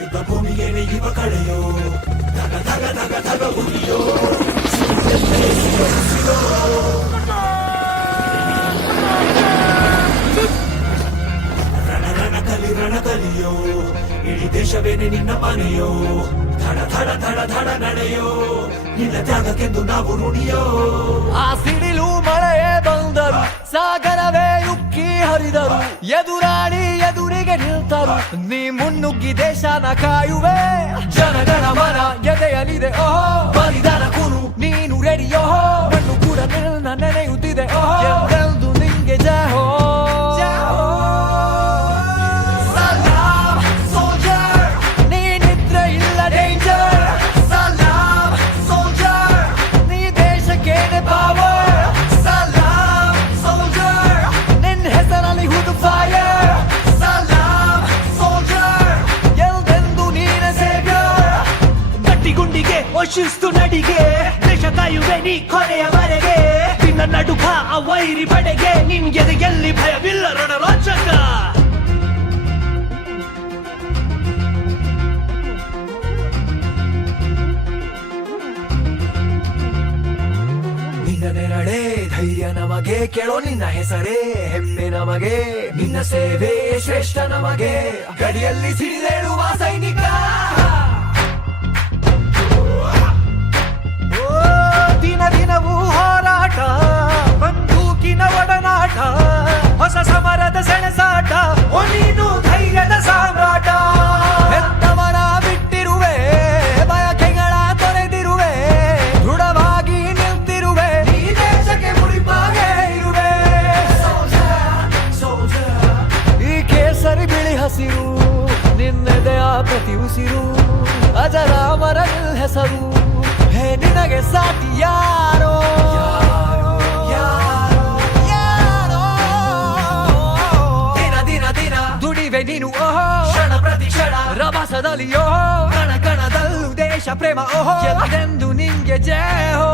ಯುದ್ಧ ಭೂಮಿಗೆ ಯುವ ಕಳೆಯೋ ಧಗ ಧಗ ಧಗ ಧಗ ಉರಿಯೋ ರಣ ಕಲಿಯೋ ಇಡೀ ದೇಶವೇನೆ ನಿನ್ನ ಮನೆಯೋ ಧಡ ಧಡ ಧಡ ಧಡ ನಡೆಯೋ ನಿನ್ನ ತ್ಯಾಗಕ್ಕೆಂದು ನಾವು ನುಡಿಯೋ. ಆ ಸಿಡಿಲು ಮಳೆಯೇ ಬಂದರು, ಸಾಗರವೇ ಉಕ್ಕಿ ಹರಿದರು, ಎದುರಾಳಿ ಎದುರಿಗೆ ನಿಲ್ತರು, ನೀ ಮುನ್ನುಗ್ಗಿ ದೇಶನ ಕಾಯುವೆ. ಜನಗಣ ಮನ ಎದೆಯಲಿದೆ ಓಹೋ, ಬಲಿದಾನ ಕುರು ನೀನು ರೆಡಿಯೋ, ಮಣ್ಣು ಕೂಡ ನಿನ್ನ ನೆನೆಯುತ್ತಿದೆ ಓಹೋ, ಎಂದೆಂದು ನಿಂಗೆ ಜಯ ಹೋ. ಶಿಸ್ತು ನಡಿಗೆ ದೇಶ ಕಾಯುವೆ ನೀ ಕೊನೆಯವರೆಗೆ, ನಿನ್ನ ನಡುಕ ಆ ವೈರಿ ಪಡೆಗೆ, ನಿನ್ಗೆ ಎಲ್ಲಿ ಭಯವಿಲ್ಲ ರಣರೋಚಕ. ನಿನ್ನ ನೆರಳೆ ಧೈರ್ಯ ನಮಗೆ, ಕೇಳೋ ನಿನ್ನ ಹೆಸರೇ ಹೆಮ್ಮೆ ನಮಗೆ, ನಿನ್ನ ಸೇವೆ ಶ್ರೇಷ್ಠ ನಮಗೆ, ಗಡಿಯಲ್ಲಿ ಸಿಡಿದೇಳುವ ಸೈನಿಕ. ದಿನವೂ ಹೋರಾಟ, ಬಂದೂಕಿನ ಒಡನಾಟ, ಹೊಸ ಸಮರದ ಸೆಣಸಾಟ, ನೀನು ಧೈರ್ಯದ ಸಾಮ್ರಾಟ. ಹೆತ್ತವರ ಬಿಟ್ಟಿರುವೆ, ಬಯಕೆಗಳ ತೊರೆದಿರುವೆ, ದೃಢವಾಗಿ ನಿಲ್ತಿರುವೆ, ಈ ದೇಶಕ್ಕೆ ಮುಡಿಪಾಗೆ ಇರುವೆ. ಈ ಕೇಸರಿ ಬಿಳಿ ಹಸಿರು ನಿನ್ನೆದೆಯ ಪ್ರತಿ ಉಸಿರು, ಅಜರಾಮರ ಹೆಸರು, ಹೇ ನಿನಗೆ ಸಾಟಿ ಯಾರೋ. ದಿನ ದಿನ ದಿನ ದುಡಿವೆ ನೀನು ಓಹೋ, ಕ್ಷಣ ಪ್ರತಿ ಕ್ಷಣ ರಭಸದಲ್ಲಿ ಓಹೋ, ಕಣ ಕಣದಲ್ಲೂ ದೇಶ ಪ್ರೇಮ ಓಹೋ, ಎಂದೆಂದು ನಿಂಗೆ ಜಯ ಹೋ.